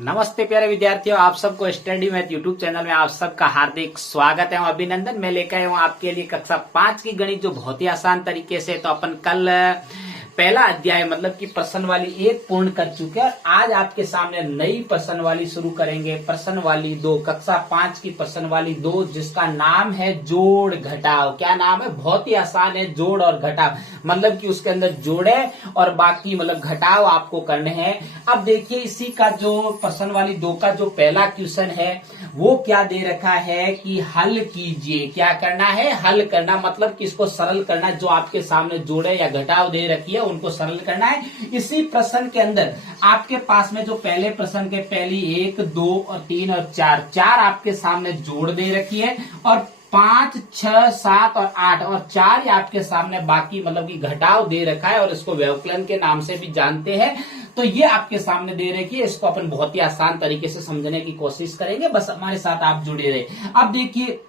नमस्ते प्यारे विद्यार्थियों, आप सबको स्टडी मैथ यूट्यूब चैनल में आप सबका हार्दिक स्वागत है। अभिनंदन। मैं लेकर आया हूँ आपके लिए कक्षा 5 की गणित, जो बहुत ही आसान तरीके से। तो अपन कल पहला अध्याय मतलब कि प्रश्नवाली 1 पूर्ण कर चुके हैं और आज आपके सामने नई प्रश्नवाली शुरू करेंगे। प्रश्नवाली 2, कक्षा 5 की प्रश्नवाली 2, जिसका नाम है जोड़ घटाव। क्या नाम है? बहुत ही आसान है, जोड़ और घटाव। मतलब कि उसके अंदर जोड़े और बाकी मतलब घटाव आपको करने हैं। अब देखिए, इसी का जो प्रश्नवाली 2 का जो पहला क्वेश्चन है वो क्या दे रखा है कि हल कीजिए। क्या करना है? हल करना, मतलब कि इसको सरल करना। जो आपके सामने जोड़े या घटाव दे रखी है उनको सरल करना है। इसी प्रश्न के अंदर आपके पास में जो पहले प्रश्न के पहली 1, 2 और 3 और 4 आपके सामने जोड़ दे रखी है और 5, 6, 7 और 8 और 4 आपके सामने बाकी मतलब कि घटाव दे रखा है और इसको व्यवकलन के नाम से भी जानते हैं। तो ये आपके सामने दे रखी है। इसको अपन बहुत ही आसान तरीके से समझने की कोशिश करेंगे, बस हमारे साथ आप जुड़े रहे। अब देखिए,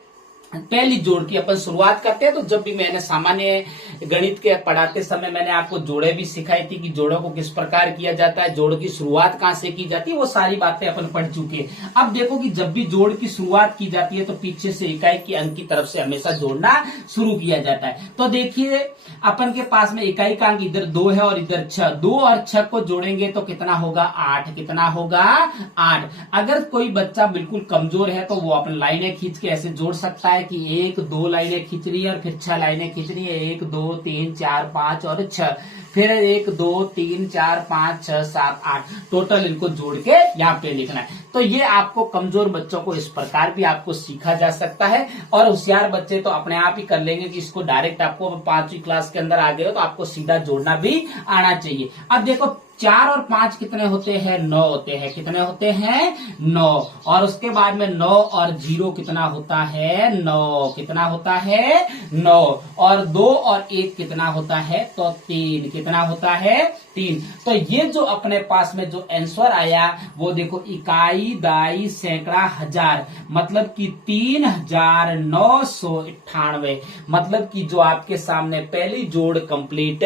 पहली जोड़ की अपन शुरुआत करते हैं। तो जब भी मैंने सामान्य गणित के पढ़ाते समय मैंने आपको जोड़े भी सिखाई थी कि जोड़ों को किस प्रकार किया जाता है, जोड़ की शुरुआत कहां से की जाती है, वो सारी बातें अपन पढ़ चुके हैं। अब देखो कि जब भी जोड़ की शुरुआत की जाती है तो पीछे से इकाई की अंक की तरफ से हमेशा जोड़ना शुरू किया जाता है। तो देखिए, अपन के पास में इकाई का अंक इधर 2 है और इधर 6। 2 और 6 को जोड़ेंगे तो कितना होगा? 8। कितना होगा? 8। अगर कोई बच्चा बिल्कुल कमजोर है तो वो अपन लाइनें खींच के ऐसे जोड़ सकता है कि 1, 2 लाइनें खींच रही है और फिर 6 लाइनें खींच रही है। 1, 2, 3, 4, 5 और 6। फिर 1, 2, 3, 4, 5, 6, 7, 8 टोटल इनको जोड़ के यहाँ पे लिखना है। तो ये आपको कमजोर बच्चों को इस प्रकार भी आपको सीखा जा सकता है और होशियार बच्चे तो अपने आप ही कर लेंगे कि इसको डायरेक्ट आपको 5वीं क्लास के अंदर आ गए हो तो आपको सीधा जोड़ना भी आना चाहिए। अब देखो, 4 और 5 कितने होते हैं? 9 होते हैं। कितने होते हैं? 9। और उसके बाद में 9 और 0 कितना होता है? 9। कितना होता है? 9। और 2 और 1 कितना होता है? तो 3। कितना होता है? 3। तो ये जो अपने पास में जो आंसर आया वो देखो, इकाई, दाई, सैकड़ा, हजार, मतलब कि 3998। मतलब कि जो आपके सामने पहली जोड़ कंप्लीट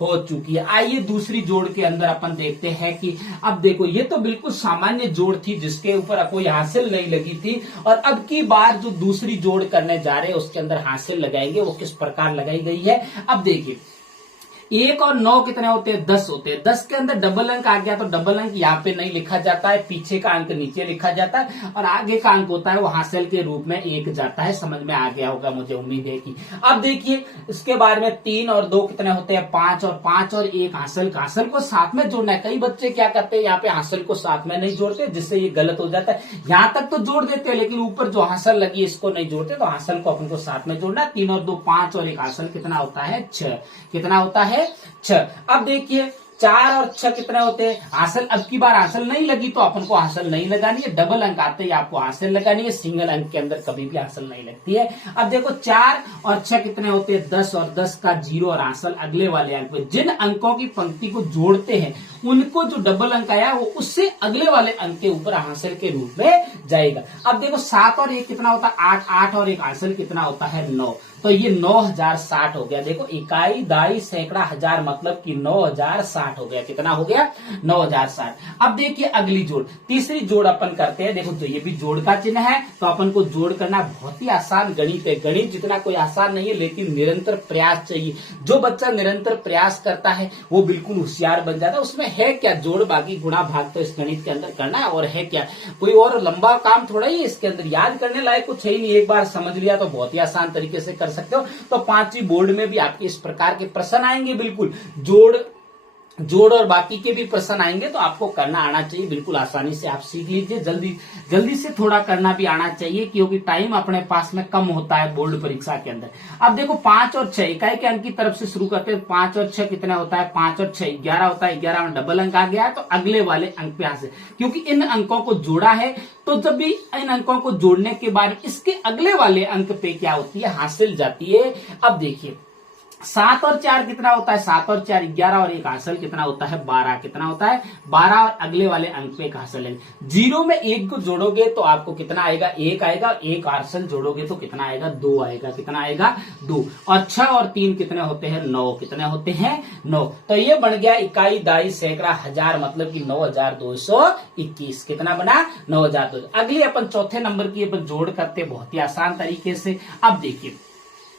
हो चुकी है। आइए दूसरी जोड़ के अंदर अपन देखते हैं कि अब देखो, ये तो बिल्कुल सामान्य जोड़ थी जिसके ऊपर कोई हासिल नहीं लगी थी। और अब की बार जो दूसरी जोड़ करने जा रहे हैं उसके अंदर हासिल लगाएंगे। वो किस प्रकार लगाई गई है अब देखिए। 1 और 9 कितने होते हैं? 10 होते हैं। 10 के अंदर डबल अंक आ गया तो डबल अंक यहाँ पे नहीं लिखा जाता है, पीछे का अंक नीचे लिखा जाता है और आगे का अंक होता है वो हासिल के रूप में 1 जाता है। समझ में आ गया होगा, मुझे उम्मीद है कि। अब देखिए, इसके बारे में 3 और 2 कितने होते हैं? 5 और 5 और 1 हासिल को साथ में जोड़ना है। कई बच्चे क्या करते हैं, यहाँ पे हासिल को साथ में नहीं जोड़ते, जिससे ये गलत हो जाता है। यहाँ तक तो जोड़ देते हैं लेकिन ऊपर जो हासिल लगी इसको नहीं जोड़ते। तो हासिल को अपन को साथ में जोड़ना है। 3 और 2 5 और 1 हासिल कितना होता है? 6। कितना होता है? 6। अब देखिए, 4 और 6 कितने होते हैं? हासिल अब की बार हासिल नहीं लगी तो अपन को हासिल नहीं लगानी है। डबल अंक आते ही आपको हासिल लगानी है। सिंगल अंक के अंदर कभी भी हासिल नहीं लगती है। अब देखो, 4 और 6 कितने होते हैं? 10 और 10 का 0 और हासिल अगले वाले अंक पे। जिन अंकों की पंक्ति को जोड़ते हैं उनको जो डबल अंक आया वो उससे अगले वाले अंक के ऊपर हासिल के रूप में जाएगा। अब देखो, 7 और 1 कितना होता है? 8। 8 और 1 हासिल कितना होता है? 9। तो ये 9060 हो गया। देखो, इकाई, दाई, सैकड़ा, हजार, मतलब कि 9060 हो गया। कितना हो गया? 9060। अब देखिए अगली जोड़, तीसरी जोड़ अपन करते हैं। देखो, तो ये भी जोड़ का चिन्ह है तो अपन को जोड़ करना बहुत ही आसान गणित है। गणित जितना कोई आसान नहीं है लेकिन निरंतर प्रयास चाहिए। जो बच्चा निरंतर प्रयास करता है वो बिल्कुल होशियार बन जाता है। उसमें है क्या? जोड़, बाकी गुणा, भाग तो इस गणित के अंदर करना है। और है क्या? कोई और लंबा काम थोड़ा ही इसके अंदर, याद करने लायक कुछ है ही नहीं। एक बार समझ लिया तो बहुत ही आसान तरीके से कर सकते हो। तो 5वीं बोर्ड में भी आपके इस प्रकार के प्रश्न आएंगे। बिल्कुल जोड़ और बाकी के भी प्रश्न आएंगे तो आपको करना आना चाहिए। बिल्कुल आसानी से आप सीख लीजिए। जल्दी से थोड़ा करना भी आना चाहिए क्योंकि टाइम अपने पास में कम होता है बोर्ड परीक्षा के अंदर। अब देखो, 5 और 6 इकाई के अंक की तरफ से शुरू करते हैं। 5 और 6 कितना होता है? 5 और 6 11 होता है। 11 में डबल अंक आ गया है तो अगले वाले अंक पे हासिल, क्योंकि इन अंकों को जोड़ा है तो जब भी इन अंकों को जोड़ने के बाद इसके अगले वाले अंक पे क्या होती है? हासिल जाती है। अब देखिए, 7 और 4 कितना होता है, 7 और 4 11 और एक हासिल कितना होता है 12, कितना होता है 12 और अगले वाले अंक पे एक हासिल है। 0 में 1 को जोड़ोगे तो आपको कितना आएगा 1 आएगा, एक हासिल जोड़ोगे तो कितना आएगा 2 आएगा, कितना आएगा 2। और 6 और 3 कितने होते हैं 9, कितने होते हैं 9। तो ये बन गया इकाई, दाई, सैकड़ा, हजार, मतलब कि 9221, कितना बना 9221। अगली अपन चौथे नंबर की अपन जोड़ करते बहुत ही आसान तरीके से। अब देखिए,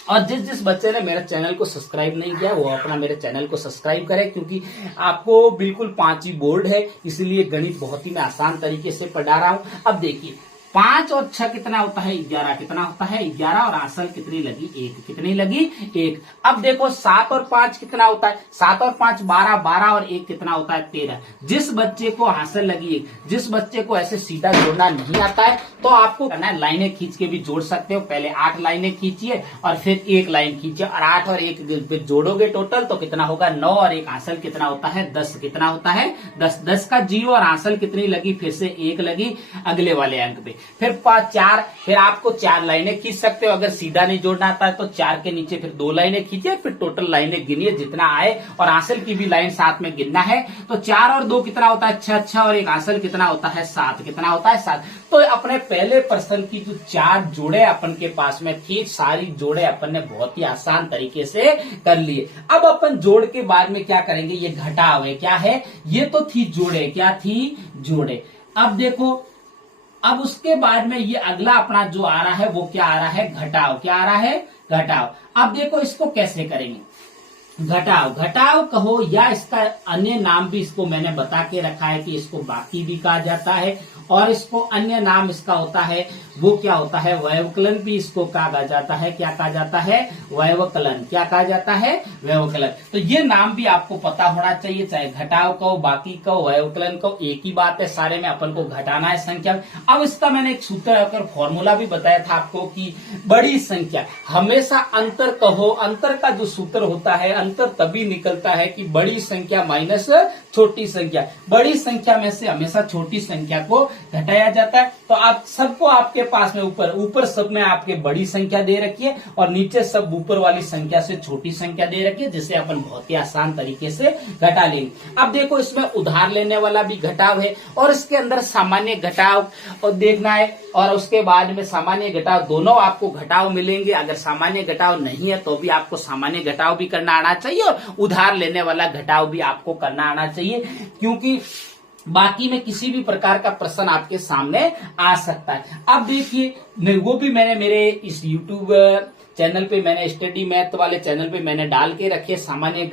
और जिस बच्चे ने मेरे चैनल को सब्सक्राइब नहीं किया वो अपना मेरे चैनल को सब्सक्राइब करे, क्योंकि आपको बिल्कुल 5 ही बोर्ड है, इसलिए गणित बहुत ही मैं आसान तरीके से पढ़ा रहा हूं। अब देखिए 5 और 6 कितना होता है 11, कितना होता है 11 और आंसर कितनी लगी 1, कितनी लगी 1। अब देखो 7 और 5 कितना होता है, 7 और 5 12, 12 और 1 कितना होता है 13। जिस बच्चे को हासिल लगी 1, जिस बच्चे को ऐसे सीधा जोड़ना नहीं आता है तो आपको करना है लाइनें खींच के भी जोड़ सकते हो। पहले 8 लाइनें खींचिए और फिर 1 लाइन खींचिए और 8 और 1 जोड़ोगे टोटल तो कितना होगा 9 और 1 हासिल कितना होता है 10, कितना होता है 10। 10 का 0 और हासिल कितनी लगी, फिर से 1 लगी अगले वाले अंक पे। फिर 4, फिर आपको 4 लाइनें खींच सकते हो। अगर सीधा नहीं जोड़ना आता है तो 4 के नीचे फिर 2 लाइनें खींचिए, फिर टोटल लाइनें गिनिए जितना आए और हासिल की भी लाइन साथ में गिनना है। तो 4 और 2 कितना होता है 6, 6 और 1 हासिल कितना होता है 7, कितना होता है 7। तो अपने पहले प्रश्न की जो 4 जोड़े अपन के पास में थी, सारी जोड़े अपन ने बहुत ही आसान तरीके से कर लिए। अब अपन जोड़ के बाद में क्या करेंगे, ये घटाव है, क्या है ये तो थी जोड़े, क्या थी जोड़े। अब देखो, अब उसके बाद में ये अगला अपना जो आ रहा है वो क्या आ रहा है घटाव, क्या आ रहा है घटाव। अब देखो इसको कैसे करेंगे, घटाव, घटाव कहो या इसका अन्य नाम भी इसको मैंने बता के रखा है कि इसको बाकी भी कहा जाता है और इसको अन्य नाम इसका होता है वो क्या होता है व्यवकलन भी इसको कहा जाता है। क्या कहा जाता है व्यवकलन, क्या कहा जाता है व्यवकलन। तो ये नाम भी आपको पता होना चाहिए, चाहे घटाव कहो बाकी कहो व्यवकलन कहो एक ही बात है, सारे में अपन को घटाना है संख्या। अब इसका मैंने एक सूत्र अगर फॉर्मूला भी बताया था आपको कि बड़ी संख्या हमेशा अंतर कहो, अंतर का जो सूत्र होता है अंतर तभी निकलता है कि बड़ी संख्या माइनस छोटी संख्या, बड़ी संख्या में से हमेशा छोटी संख्या को घटाया जाता है। तो आप सबको आपके पास में ऊपर सब में आपके बड़ी संख्या दे रखी है और नीचे सब ऊपर वाली संख्या से छोटी संख्या दे रखी है, जिसे अपन बहुत ही आसान तरीके से घटा लेंगे। अब देखो इसमें उधार लेने वाला भी घटाव है और इसके अंदर सामान्य घटाव और देखना है और उसके बाद में सामान्य घटाव, दोनों आपको घटाव मिलेंगे। अगर सामान्य घटाव नहीं है तो भी आपको सामान्य घटाव भी करना आना चाहिए और उधार लेने वाला घटाव भी आपको करना आना चाहिए, क्योंकि बाकी में किसी भी प्रकार का प्रश्न आपके सामने आ सकता है। अब देखिए वो भी मैंने मेरे इस YouTube चैनल पे मैंने स्टडी मैथ वाले चैनल पे मैंने डाल के रखे सामान्य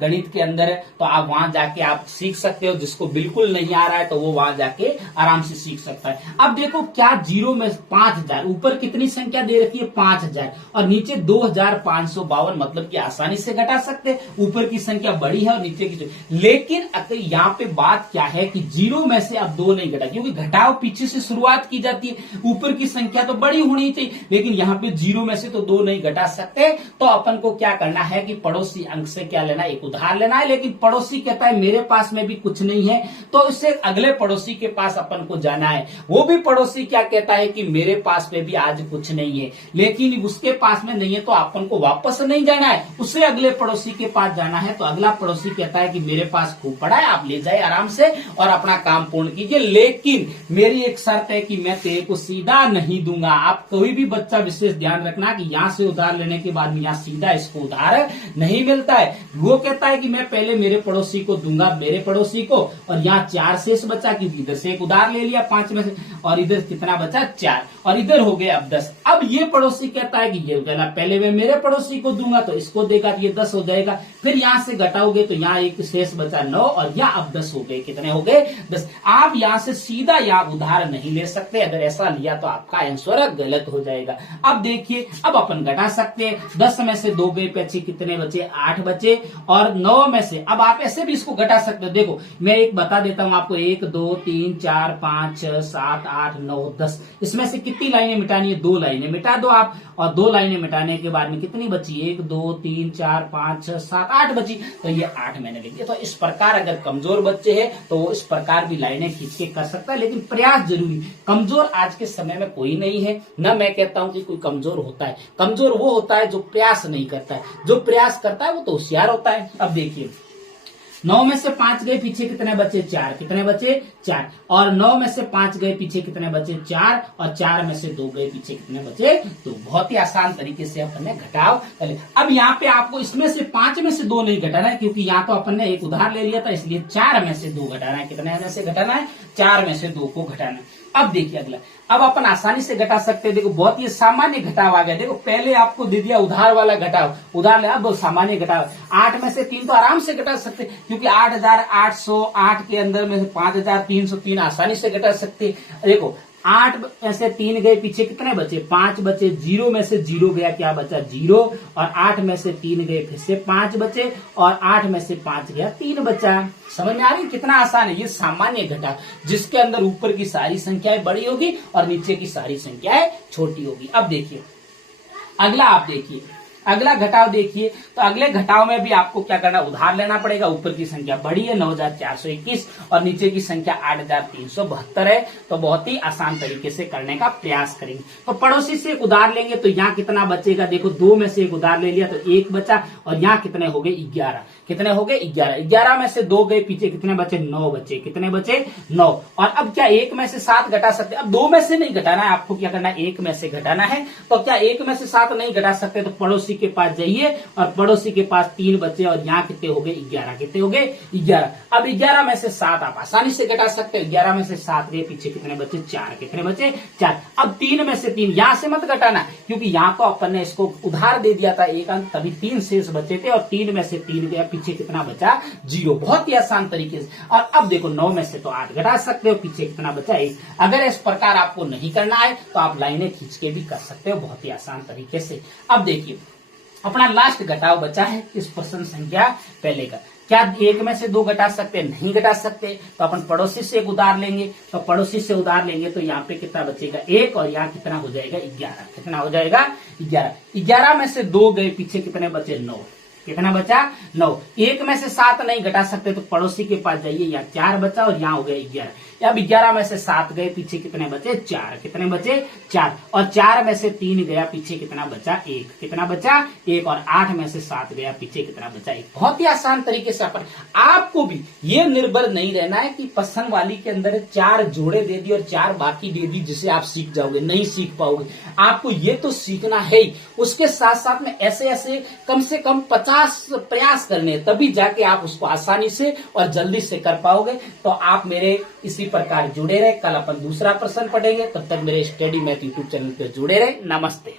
गणित के अंदर, तो आप वहां जाके आप सीख सकते हो। जिसको बिल्कुल नहीं आ रहा है तो वो वहां जाके आराम से सीख सकता है। अब देखो क्या 0 में 5000, ऊपर कितनी संख्या दे रखी है 5000 और नीचे 2552, मतलब कि आसानी से घटा सकते हैं। ऊपर की संख्या बड़ी है और नीचे की, लेकिन यहाँ पे बात क्या है कि 0 में से अब 2 नहीं घटा, क्योंकि घटाव पीछे से शुरुआत की जाती है। ऊपर की संख्या तो बड़ी होनी चाहिए, लेकिन यहाँ पे 0 में से तो 2 नहीं घटा सकते। तो अपन को क्या करना है कि पड़ोसी अंक से क्या लेना है, एक उधार लेना है। लेकिन पड़ोसी कहता है मेरे पास में भी कुछ नहीं है, तो इससे अगले पड़ोसी के पास अपन को जाना है। वो भी पड़ोसी क्या कहता है कि मेरे पास में भी आज कुछ नहीं है, लेकिन उसके पास में नहीं है तो अपन को वापस नहीं जाना है, उससे अगले पड़ोसी के पास जाना है। तो अगला पड़ोसी कहता है कि मेरे पास खूब पड़ा है, आप ले जाए आराम से और अपना काम पूर्ण कीजिए, लेकिन मेरी एक शर्त है कि मैं तेरे को सीधा नहीं दूंगा। आप कोई भी बच्चा विशेष ध्यान रखना कि यहाँ से उधार लेने के बाद में यहाँ सीधा इसको उधार नहीं मिलता है। वो कहता है कि मैं पहले मेरे पड़ोसी को दूंगा, मेरे पड़ोसी को, और यहाँ 4 शेष बचा क्योंकि इधर से एक उधार ले लिया 5 में से, और इधर कितना बचा 4, और इधर हो गए अब 10। अब ये पड़ोसी कहता है कि ये पहले मैं मेरे पड़ोसी को दूंगा तो इसको देगा तो ये 10 हो जाएगा। फिर यहाँ से घटाओगे तो यहाँ एक शेष बचा 9 और यहाँ अब 10 हो गए, कितने हो गए 10। आप यहाँ से सीधा यहाँ उधार नहीं ले सकते, अगर ऐसा लिया तो आपका आंसर गलत हो जाएगा। अब देखिए अब अपन घटा सकते हैं, 10 में से 2 बचे, कितने बचे 8 बचे, और 9 में से अब आप ऐसे भी इसको घटा सकते हो। देखो मैं एक बता देता हूं आपको, 1 2 3 4 4 5 6 7 8 9 10, इसमें से कितनी लाइनें मिटानी है? 2 लाइनें मिटा दो आप, और 2 लाइनें मिटाने के बाद में कितनी बची? 1 2 3 4 5 6 7 8 बची, तो ये 8 मैंने लिख दिया। तो इस प्रकार अगर कमजोर बच्चे हैं तो वो इस प्रकार भी लाइनें खींच के कर सकता है, लेकिन प्रयास जरूरी। कमजोर आज के समय में कोई नहीं है, न मैं कहता हूं कि कोई कमजोर होता है। कमजोर वो होता है जो प्रयास नहीं करता है, जो प्रयास करता है वो तो होशियार होता है। अब देखिए 9 में से 5 गए पीछे, कितने बचे? 4, कितने बचे? 4, और 9 में से 5 गए पीछे, कितने बचे? 4, और 4 में से 2 गए पीछे, कितने बचे? तो बहुत ही आसान तरीके से अपन ने घटाव कर लिया। अब यहाँ पे आपको इसमें से 5 में से 2 नहीं घटाना है, क्योंकि यहाँ तो अपन ने एक उधार ले लिया था, इसलिए 4 में से 2 घटाना है। कितने में से घटाना है? 4 में से 2 को घटाना है। अब देखिए अगला, अब अपन आसानी से घटा सकते हैं। देखो बहुत ही सामान्य घटाव आ गया। देखो पहले आपको दे दिया उधार वाला घटाव, उधार, अब सामान्य घटाव। 8 में से 3 तो आराम से घटा सकते, क्योंकि 8,808 के अंदर में से 5,303 आसानी से घटा सकते। देखो 8 में से 3 गए पीछे, कितने बचे? 5 बचे। 0 में से 0 गया, क्या बचा? 0, और 8 में से 3 गए, फिर से 5 बचे, और 8 में से 5 गया, 3 बचा। समझ में आ रही? कितना आसान है ये सामान्य घटाव, जिसके अंदर ऊपर की सारी संख्याएं बड़ी होगी और नीचे की सारी संख्याएं छोटी होगी। अब देखिए अगला, आप देखिए अगला घटाव देखिए। तो अगले घटाव में भी आपको क्या करना? उधार लेना पड़ेगा। ऊपर की संख्या बड़ी है 9,421 और नीचे की संख्या 8,372 है, तो बहुत ही आसान तरीके से करने का प्रयास करेंगे। तो पड़ोसी से एक उधार लेंगे तो यहाँ कितना बचेगा? देखो 2 में से एक उधार ले लिया तो 1 बचा, और यहाँ कितने हो गए? 11। कितने हो गए? 11। 11 में से 2 गए पीछे, कितने बचे? 9 बचे। कितने बचे? 9। और अब क्या 1 में से 7 घटा सकते? अब 2 में से नहीं घटाना है, आपको क्या करना है? 1 में से घटाना है। तो क्या 1 में से 7 नहीं घटा सकते? तो पड़ोसी के पास जाइए, और पड़ोसी के पास 3 बचे, और यहाँ कितने हो गए? 11। कितने हो गए? 11। अब 11 में से 7 आप आसानी से घटा सकते हो। 11 में से 7 गए पीछे, कितने बचे? 4। कितने बचे? 4। अब 3 में से 3, यहां से मत घटाना, क्योंकि यहाँ तो अपन ने इसको उधार दे दिया था 1 अंक, तभी 3 शेष बचे थे, और 3 में से 3 गया पीछे, कितना बचा? 0। बहुत ही आसान तरीके से। और अब देखो 9 में से तो 8 घटा सकते हो, पीछे कितना बचा? 1। अगर इस प्रकार आपको नहीं करना है तो आप लाइनें खींच के भी कर सकते हो, बहुत ही आसान तरीके से। अब देखिए अपना लास्ट घटाव बचा है इस प्रश्न संख्या पहले का। क्या 1 में से 2 घटा सकते? नहीं घटा सकते, तो अपन पड़ोसी से एक उधार लेंगे। तो पड़ोसी से उधार लेंगे तो यहाँ पे कितना बचेगा? 1, और यहाँ कितना हो जाएगा? 11। कितना हो जाएगा? 11। 11 में से 2 गए पीछे, कितने बचे? 9। कितना बचा? 9। 1 में से 7 नहीं घटा सकते, तो पड़ोसी के पास जाइए, यहाँ 4 बचा, और यहाँ हो गया 11। अब 11 में से 7 गए पीछे, कितने बचे? 4। कितने बचे? 4। और 4 में से 3 गया पीछे, कितना बचा? 1। कितना बचा? 1। और 8 में से 7 गया पीछे, कितना बचा? 1। बहुत ही आसान तरीके से अपन, आपको भी ये निर्भर नहीं रहना है कि पसंद वाली के अंदर 4 जोड़े दे दी और 4 बाकी दे दी, जिसे आप सीख जाओगे। नहीं सीख पाओगे। आपको ये तो सीखना है ही, उसके साथ साथ में ऐसे ऐसे कम से कम 50 प्रयास करने, तभी जाके आप उसको आसानी से और जल्दी से कर पाओगे। तो आप मेरे इसी प्रकार जुड़े रहे। कल अपन दूसरा प्रश्न पढ़ेंगे, तब तक मेरे स्टडी मैथ यूट्यूब चैनल पे जुड़े रहे। नमस्ते।